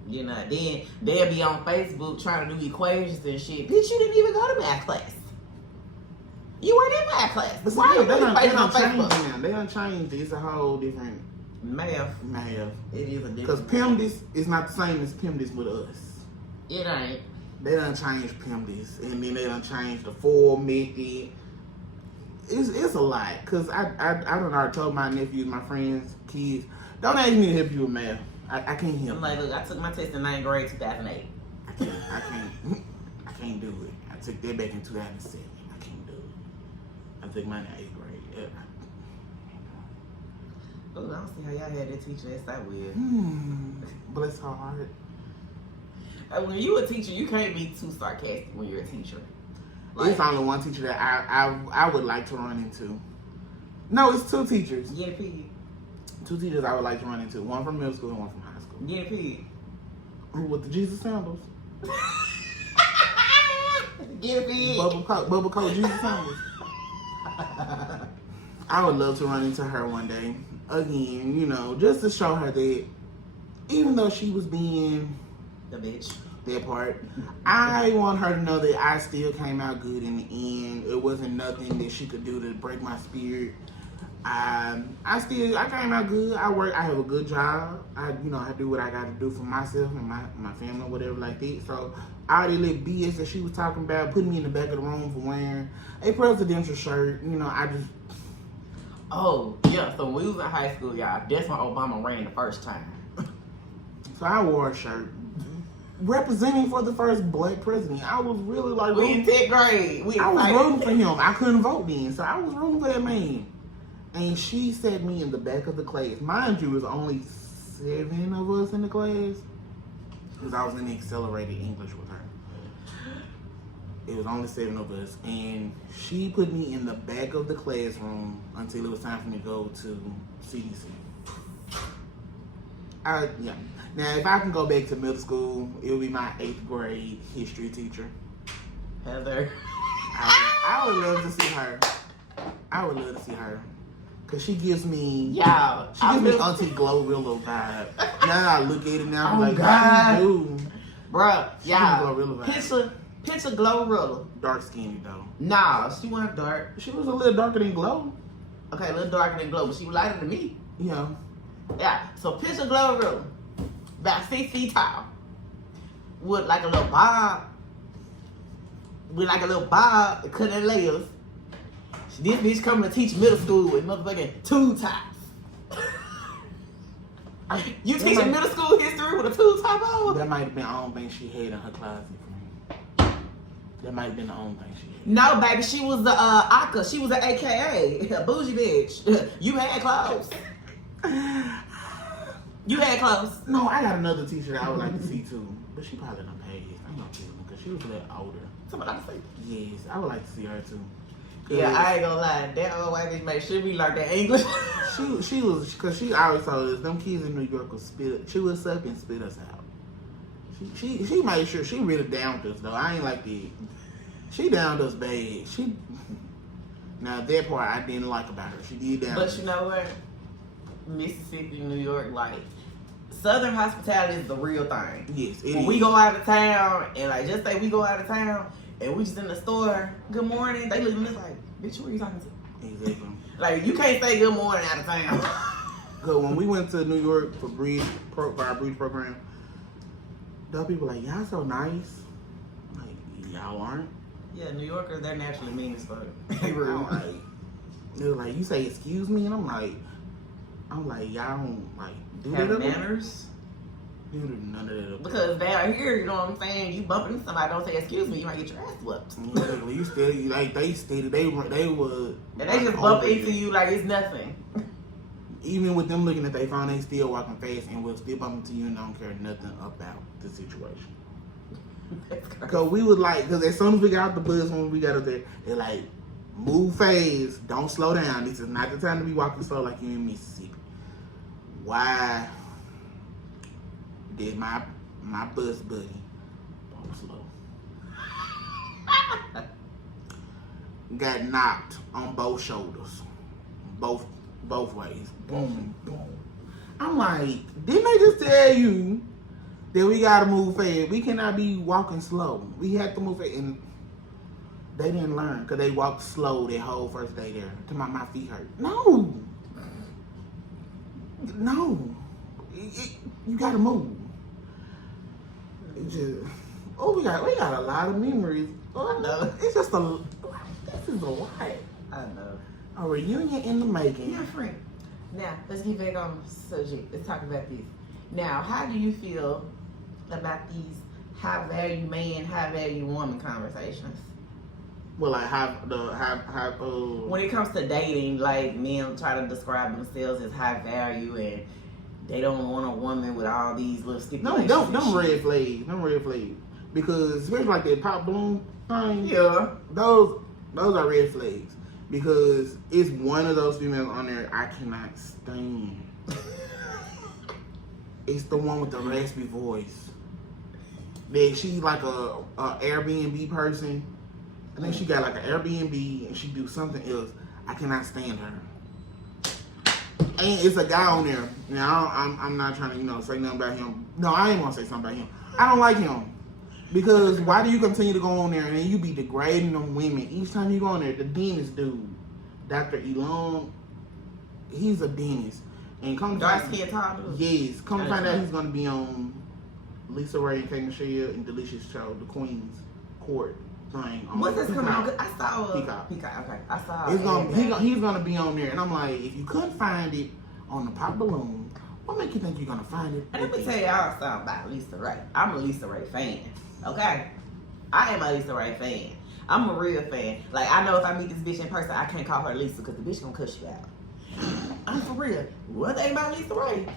You know, then they'll be on Facebook trying to do equations and shit. Bitch, you didn't even go to math class. You weren't in math class. But why still, you they doing done on Facebook? changed now. They done changed it. It's a whole different Math. math. It is a different. Because PIMDIS is not the same as PIMDIS with us. It ain't. They done changed PIMDIS. And then they done changed the full method. It's a lot. Because I done already told my nephews, my friends, kids, don't ask me to help you with math. I can't help. I'm like, look, I took my test in 9th grade, 2008. I can't do it. I took that back in 2007. I can't do it. I took mine in 8th grade. Oh, I don't see how y'all had that teacher. That's that weird. Bless her heart. When you a teacher, you can't be too sarcastic when you're a teacher. Like, It's only one teacher that I would like to run into. No, it's two teachers. Guinea pig. Two teachers I would like to run into. One from middle school and one from high school. Guinea pig. With the Jesus sandals. Guinea pig. Bubble coat Jesus sandals. I would love to run into her one day. Again, you know, just to show her that even though she was being The bitch. that part, I want her to know that I still came out good in the end. It wasn't nothing that she could do to break my spirit. I came out good. I have a good job. I do what I got to do for myself and my family, whatever like that. So all the little BS that she was talking about, putting me in the back of the room for wearing a presidential shirt, I just. Oh, yeah, so when we was in high school, y'all, that's when Obama ran the first time. So I wore a shirt representing for the first black president. I was really like, we in 10th grade. I was rooting for him. I couldn't vote then, so I was rooting for that man. And she sat me in the back of the class. Mind you, it was only 7 of us in the class, because I was in the accelerated English with her. It was only 7 of us, and she put me in the back of the classroom until it was time for me to go to CDC. Yeah. Now, if I can go back to middle school, it would be my 8th grade history teacher. Heather. I would love to see her. I would love to see her. Because she gives me... Y'all. She gives me Auntie Glorilla vibe. Now I look at it now, I'm like, God. how do you do? Bruh, y'all. Glorilla vibe. Picture Glorilla. Dark skinny, though. Nah, she wasn't dark. She was a little darker than Glow. Okay, a little darker than Glow, but she was lighter than me. Yeah. Yeah, so picture Glorilla. About 6 feet tall. With like a little bob. Cutting her layers. This bitch coming to teach middle school with motherfucking 2 tops. You teaching middle school history with a 2 top on? That might have been the only thing she had in her closet for me. That might have been the only thing she had. No, baby, she was the Aka. She was an AKA. A bougie bitch. You had clothes. You had clothes. No, I got another teacher that I would like to see too. But she probably done passed. I'm not kidding, because she was a little older. Somebody like to say. Yes, I would like to see her too. Yeah, I ain't gonna lie. That old white bitch made sure we learned that English. She was, because she always told us them kids in New York would chew us up and spit us out. She made sure she really downed us though. I ain't like that. She downed us bad. Now that part I didn't like about her. She did down. But you know what? Mississippi, New York, like Southern hospitality is the real thing. Yes, when we go out of town and like just say we go out of town and we just in the store, good morning, they look at us like, bitch, who are you talking to? Exactly. Like you can't say good morning out of town. Cause when we went to New York for our bridge program, the people like, y'all so nice. Like, y'all aren't. Yeah, New Yorkers, they're naturally mean as fuck. They were like, you say excuse me, and I'm like, y'all don't like do have that. Manners. You do none of that. Because down here, you know what I'm saying? You bump into somebody, don't say excuse me, you might get your ass whooped. Yeah, you still like they stated they would. And they just bump into you like it's nothing. Even with them looking at their phone, they still walking fast and will still bump into you and don't care nothing about the situation. Because we was like, because as soon as we got out the bus, when we got up there, they're like, move fast, don't slow down. This is not the time to be walking slow like you in Mississippi. Why did my bus buddy walk slow? Got knocked on both shoulders, both ways. Boom, boom. I'm like, didn't they just tell you that we gotta move fast? We cannot be walking slow. We have to move fast. And they didn't learn because they walked slow their whole first day there. To my feet hurt. No. You gotta move. It just, we got a lot of memories. Oh, I know. It's just this is a lot. I know. A reunion in the making. Yeah, friend. Now, let's get back on the subject. Let's talk about this. Now, how do you feel about these high value man, high value woman conversations? Well, like when it comes to dating, like men try to describe themselves as high value and they don't want a woman with all these little stipulations. Them red flags. Because especially like that pop balloon thing. Yeah. Those are red flags. Because it's one of those females on there I cannot stand. It's the one with the raspy voice. That she's like a Airbnb person. I think she got like an Airbnb and she do something else. I cannot stand her. And it's a guy on there. Now I'm not trying to say nothing about him. No, I ain't want to say something about him. I don't like him. Because why do you continue to go on there and then you be degrading them women each time you go on there? The dentist dude, Dr. Elon, he's a dentist. And come dark skin tall dude. Yes, come find out he's gonna be on Lisa Ray and Kay Michelle and Delicious Show, the Queen's Court thing. What's this coming on? I saw Peacock. Okay, I saw. He's gonna be on there, and I'm like, if you couldn't find it on the pop balloon, what make you think you're gonna find it? And let me tell y'all something about Lisa Ray. I'm a Lisa Ray fan. Okay, I am a Lisa Ray fan. I'm a real fan. Like, I know if I meet this bitch in person, I can't call her Lisa because the bitch gonna cuss you out. I'm for real. One thing about Lisa Ray,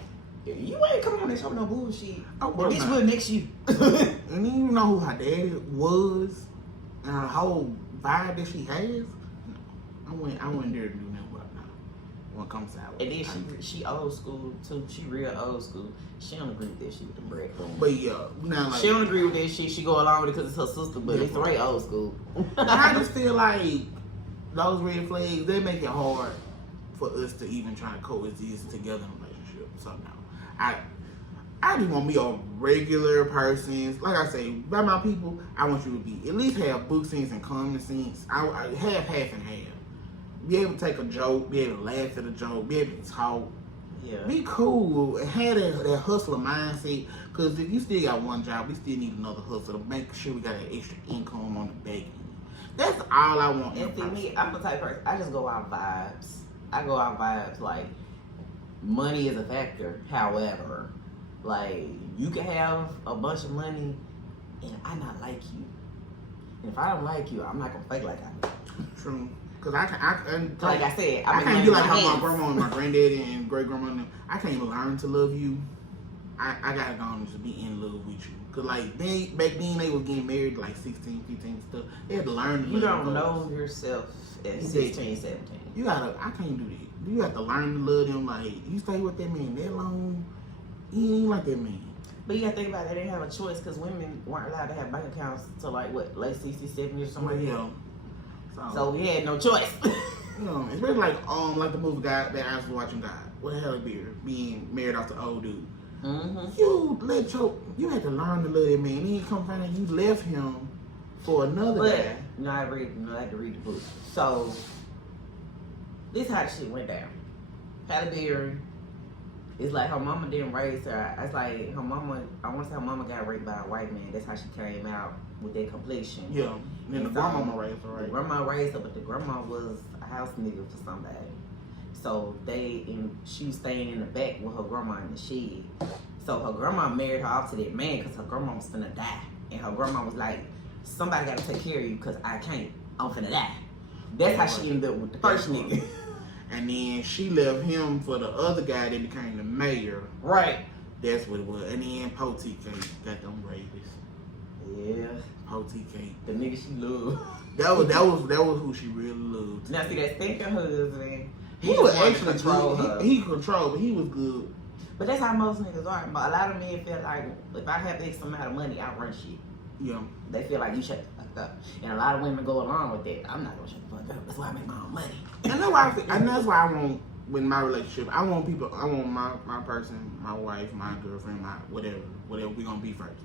you ain't coming on that show with no bullshit. Oh, the bitch will next you. And then you know who her daddy was and her whole vibe that she has. I went there to do nothing but now. When it comes out. And then she old school too. She real old school. She don't agree with that shit with the bread. But yeah, now like, she don't agree with that shit. She go along with it because it's her sister. But Lisa Ray old school. I just feel like those red flags, they make it hard for us to even try to coexist together in a relationship. So now, I just want me a regular person. Like I say, by my people, I want you to be at least have book sense and common sense. I have half and half. Be able to take a joke, be able to laugh at a joke, be able to talk. Yeah. Be cool and have that hustler mindset. Because if you still got one job, we still need another hustle to make sure we got an extra income on the back end. That's all I want. And see me, I'm the type of person, I just go out vibes. I go out vibes. Like, money is a factor. However, like, you can have a bunch of money and I not like you. And if I don't like you, I'm not gonna fake like I do. True. Cause I like I said, I can't be like how my grandma and my granddaddy and great grandma and them. I can't learn to love you. I gotta go and just be in love with you. Cause like back then they was getting married like 16, 15 and stuff. They had to learn to you love don't know yourself at 16, 17. I can't do that. You have to learn to love them. Like, you stay with that man that long, you ain't like that man. But you gotta think about it, they didn't have a choice because women weren't allowed to have bank accounts till like what, late 60s, 70s or something like that. So we had no choice. You know, especially like the movie God that I was watching, God. What the hell is being married off the old dude? Mm-hmm. You had to learn to love that man. Then you come find out you left him for another guy. No, I had to read the book. So this is how the shit went down. Halle Berry It's like her mama didn't raise her. It's like her mama, I want to say her mama got raped by a white man. That's how she came out with that complexion. Yeah. And the grandmama raised her, right? The grandma raised her, but the grandma was a house nigga for somebody. So she was staying in the back with her grandma in the shed. So her grandma married her off to that man because her grandma was finna die. And her grandma was like, somebody gotta take care of you because I can't. I'm finna die. That's how she ended up with the first nigga. And then she left him for the other guy that became the mayor. Right. That's what it was. And then Potique got them rapists. Yeah. Potique. The nigga she loved. That was who she really loved. Now see that stinking husband. He was actually control good. her. He controlled, but he was good. But that's how most niggas are. But a lot of men feel like if I have X amount of money, I run shit. Yeah. They feel like you shut the fuck up. And a lot of women go along with that. I'm not gonna shut the fuck up. That's why I make my own money. And that's why I want, with my relationship, I want my person, my wife, my girlfriend, my whatever we gonna be first.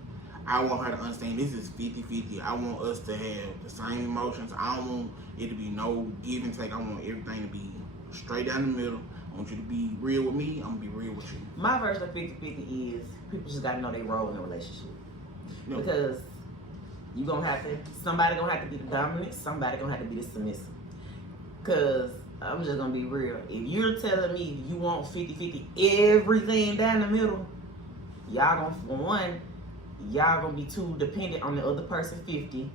I want her to understand this is 50-50. I want us to have the same emotions. I don't want it to be no give and take. I want everything to be straight down the middle. I want you to be real with me. I'm gonna be real with you. My version of 50-50 is people just gotta know their role in the relationship. No. Because somebody gonna have to be the dominant, somebody gonna have to be the submissive. Cause I'm just gonna be real. If you're telling me you want 50-50 everything down the middle, y'all gonna be too dependent on the other person 50.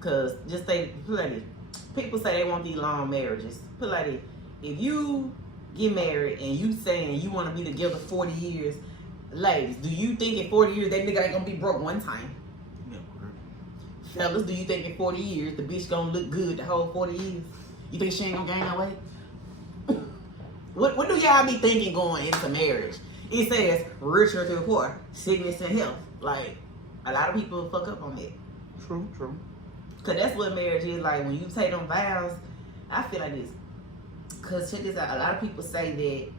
Cause just say, put like this. People say they want these long marriages. Put like this. If you get married and you saying you want to be together 40 years, ladies, do you think in 40 years that nigga ain't gonna be broke one time? Never. Fellas, do you think in 40 years the bitch gonna look good the whole 40 years? You think she ain't gonna gain no weight? What do y'all be thinking going into marriage? It says richer to the poor, sickness and health. Like, a lot of people fuck up on that. True. Cause that's what marriage is like. When you take them vows, I feel like this. Cause check this out. A lot of people say that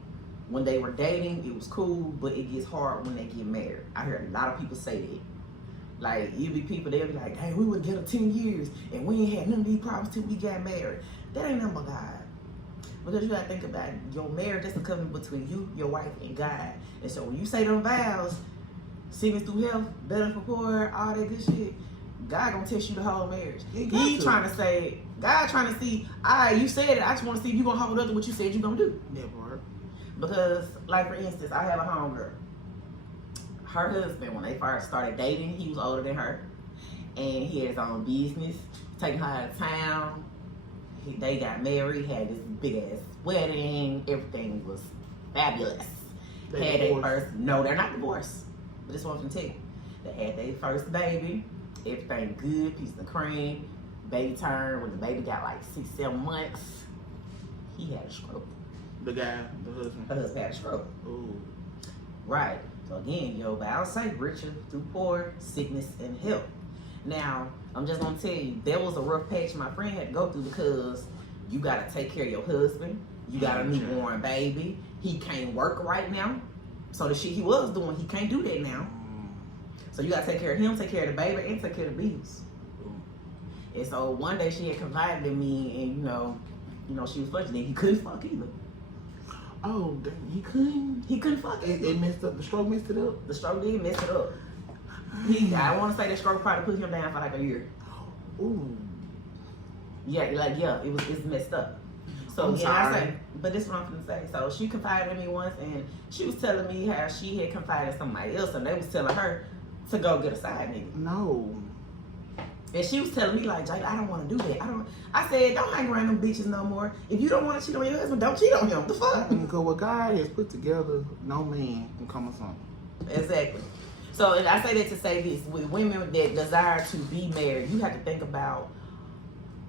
when they were dating, it was cool, but it gets hard when they get married. I heard a lot of people say that. Like, you be people, they'll be like, hey, we were together 10 years and we ain't had none of these problems till we got married. That ain't nothing but God. Because you gotta think about it. Your marriage, that's a covenant between you, your wife, and God. And so when you say them vows, sickness through health, better for poor, all that good shit, God gonna test you the whole marriage. He trying to say, God trying to see, all right, you said it, I just want to see if you gonna hold up to what you said you gonna do. Never. Because, like for instance, I have a homegirl. Her husband, when they first started dating, he was older than her. And he had his own business, taking her out of town. They got married, had this big ass wedding, everything was fabulous. Had their first, no, they're not divorced. But this is what I'm gonna tell you. They had their first baby, everything good, piece of cream. Baby turned, when the baby got like 6-7 months, he had a stroke. The guy, the husband? Her husband had a stroke. Ooh. Right. So again, your vows say richer through poor, sickness, and health. Now, I'm just gonna tell you, that was a rough patch my friend had to go through because you gotta take care of your husband. You got a newborn baby. He can't work right now. So the shit he was doing, he can't do that now. So you gotta take care of him, take care of the baby, and take care of the bills. And so one day she had confided in me, and you know, she was fucking, and he couldn't fuck either. Oh, dang, he couldn't? He couldn't fuck it. It messed up. The stroke messed it up? The stroke did mess it up. I want to say the stroke probably put him down for like a year. Ooh. Yeah, it's messed up. So I'm sorry. I say, but this is what I'm gonna say. So she confided in me once, and she was telling me how she had confided in somebody else, and they was telling her to go get a side nigga. No. And she was telling me like, Jay, I don't want to do that. I said, don't hang around them bitches no more. If you don't want to cheat on your husband, don't cheat on him. The fuck? Because what God has put together, no man can come asunder. Exactly. So, and I say that to say this, with women that desire to be married, you have to think about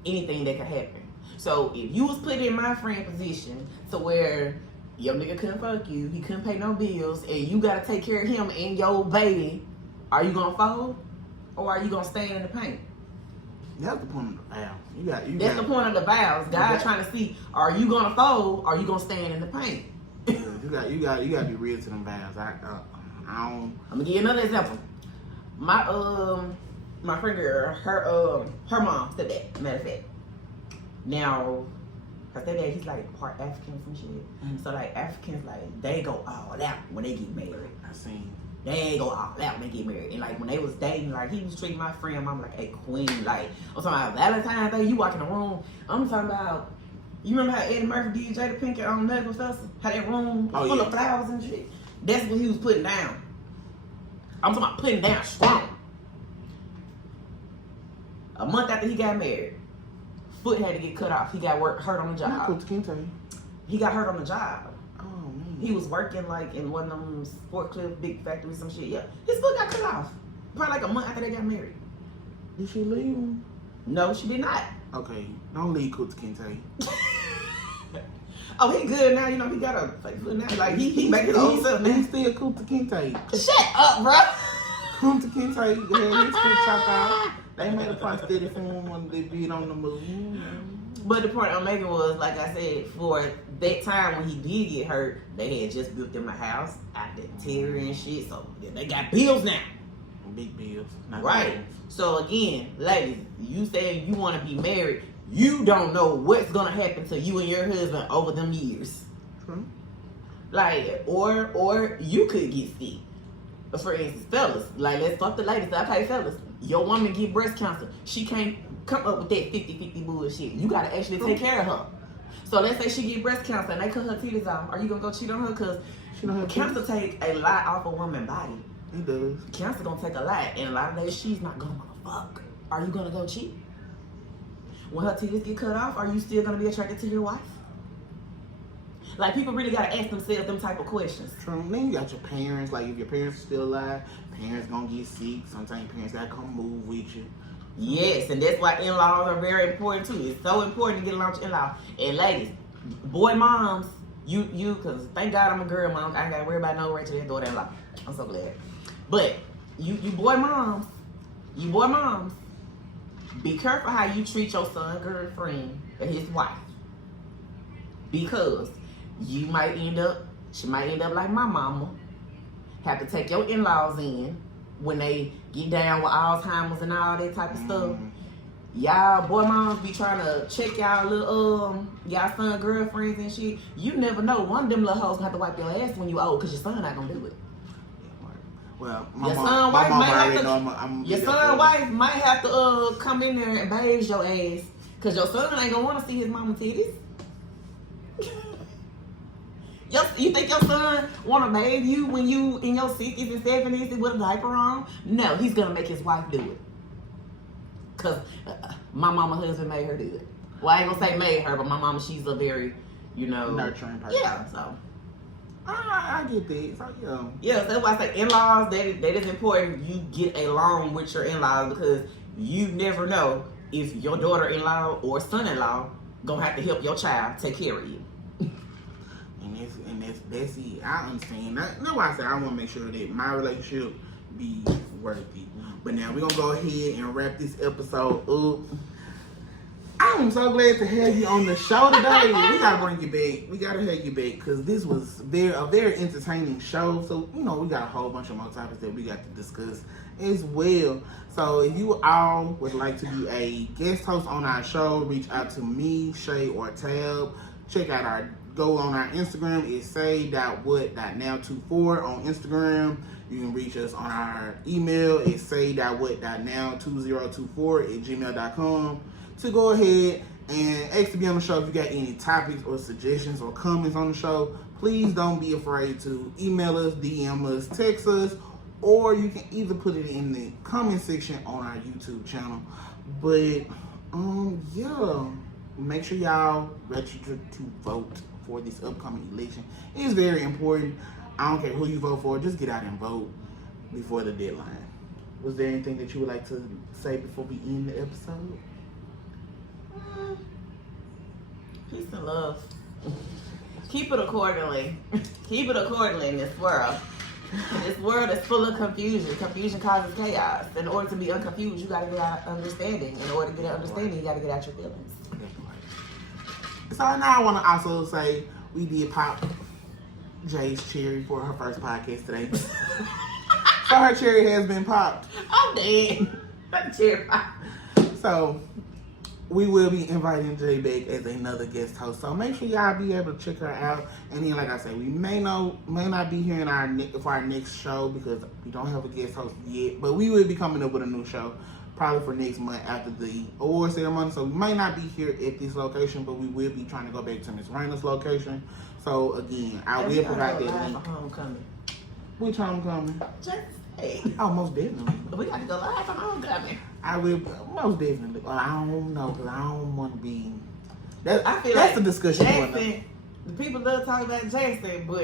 anything that could happen. So, if you was put in my friend position to where your nigga couldn't fuck you, he couldn't pay no bills, and you got to take care of him and your baby, are you going to fold? Or are you going to stand in the paint? That's the point of the vows. That's the point of the vows. God trying to see, are you going to fold or are you going to stand in the paint? you got to be real to them vows. I don't. I'm gonna give you another example. My friend girl, her mom said that. Matter of fact, now Cause their dad, he's like part African or some shit. So like Africans, like they go all out when they get married. I seen. They go all out when they get married. And like when they was dating, like he was treating my friend mom like a queen. Like I'm talking about Valentine's Day, you walk in the room. I'm talking about, you remember how Eddie Murphy did Jada Pinkett on Nutty Professor? How that room full of flowers and shit? That's what he was putting down. I'm talking about putting down strong. A month after he got married, foot had to get cut off. He got hurt on the job. He got hurt on the job. Oh man. He was working like in one of them sport clip big factories, some shit. Yeah, his foot got cut off. Probably like a month after they got married. Did she leave him? No, she did not. Okay, don't leave Kunta Kinte. Oh, he good now. You know, he got a fake foot now. Like he make his own self now. He's still Kunta Kinte. Shut up, bro. Kunta Kinte had his foot chopped out. They made a prosthetic for him when they did on the movie. But the point I'm making was, like I said, for that time when he did get hurt, they had just built him a house out there, Terry and shit. So yeah, they got bills now. Big bills. Right. Bills. So again, ladies, you say you want to be married, you don't know what's gonna happen to you and your husband over them years. True. Like, or you could get sick. For instance, fellas, like let's fuck the ladies. I pay fellas. Your woman get breast cancer. She can't come up with that 50-50 bullshit. You gotta actually take care of her. So let's say she get breast cancer and they cut her titties off. Are you gonna go cheat on her? Cause cancer take a lot off a woman's body. It does. Cancer gonna take a lot, and a lot of days she's not gonna fuck. Are you gonna go cheat? When her titties get cut off, are you still gonna be attracted to your wife? Like, people really gotta ask themselves them type of questions. True. Then you got your parents. Like, if your parents are still alive, parents gonna get sick. Sometimes your parents gotta come move with you. Yes, and that's why in-laws are very important too. It's so important to get along with in-laws. And ladies, boy moms, you, cause thank God I'm a girl mom. I ain't gotta worry about no Rachel and daughter-in-law. I'm so glad. But you boy moms, be careful how you treat your son, girlfriend, or his wife. Because she might end up like my mama, have to take your in-laws in when they get down with Alzheimer's and all that type of stuff. Y'all boy moms be trying to check y'all little y'all son girlfriends and shit. You never know, one of them little hoes gonna have to wipe your ass when you old, cause your son not gonna do it. Well, your son wife might have to come in there and bathe your ass, cause your son ain't gonna want to see his mama titties. You think your son want to bathe you when you in your 60s and 70s with a diaper on? No, he's gonna make his wife do it. Cause my mama husband made her do it. Well, I ain't gonna say made her, but my mama, she's a very, nurturing person. Yeah, so. I get that. So, yeah, so that's why I say in-laws, that is important. You get along with your in-laws, because you never know if your daughter-in-law or son-in-law gonna have to help your child take care of you. And that's Bessie. I understand. That's why I say I want to make sure that my relationship be worth it. But now we're gonna go ahead and wrap this episode up. I'm so glad to have you on the show today. We gotta bring you back. We gotta have you back, because this was a very entertaining show. So we got a whole bunch of more topics that we got to discuss as well. So if you all would like to be a guest host on our show, reach out to me, Shay, or Tab. Go on our Instagram. It's say.what.now24 on Instagram. You can reach us on our email. It's say.what.now2024@gmail.com. To go ahead and ask to be on the show. If you got any topics or suggestions or comments on the show, please don't be afraid to email us, DM us, text us, or you can either put it in the comment section on our YouTube channel. But yeah, make sure y'all register to vote for this upcoming election. It's very important. I don't care who you vote for, just get out and vote before the deadline. Was there anything that you would like to say before we end the episode? Peace and love. Keep it accordingly. Keep it accordingly in this world. This world is full of confusion. Confusion causes chaos. In order to be unconfused, you gotta get out understanding. In order to get out understanding, you gotta get out your feelings. So now I want to also say we did pop Jay's cherry for her first podcast today. So her cherry has been popped. I'm dead. Cherry pop. So we will be inviting Jay back as another guest host. So make sure y'all be able to check her out. And then, like I said, we may not be here for our next show because we don't have a guest host yet. But we will be coming up with a new show probably for next month after the award ceremony. So we might not be here at this location, but we will be trying to go back to Miss Rayna's location. So again, I will provide that link. Homecoming. Which homecoming? Just say. Oh, most definitely. We got to go live for homecoming. I will most definitely. Well, I don't know because I don't want to be. I feel that's like the discussion. Jackson, the people love talking about Jackson, but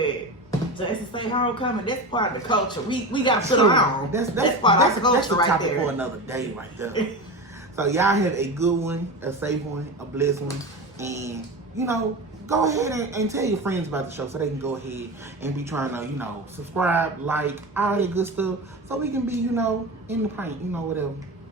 Jackson State homecoming, that's part of the culture. We got to put it on. That's part of the culture that's the right topic there. for another day right there. So y'all have a good one, a safe one, a blessed one, and go ahead and tell your friends about the show so they can go ahead and be trying to subscribe, like all that good stuff, so we can be in the paint, whatever.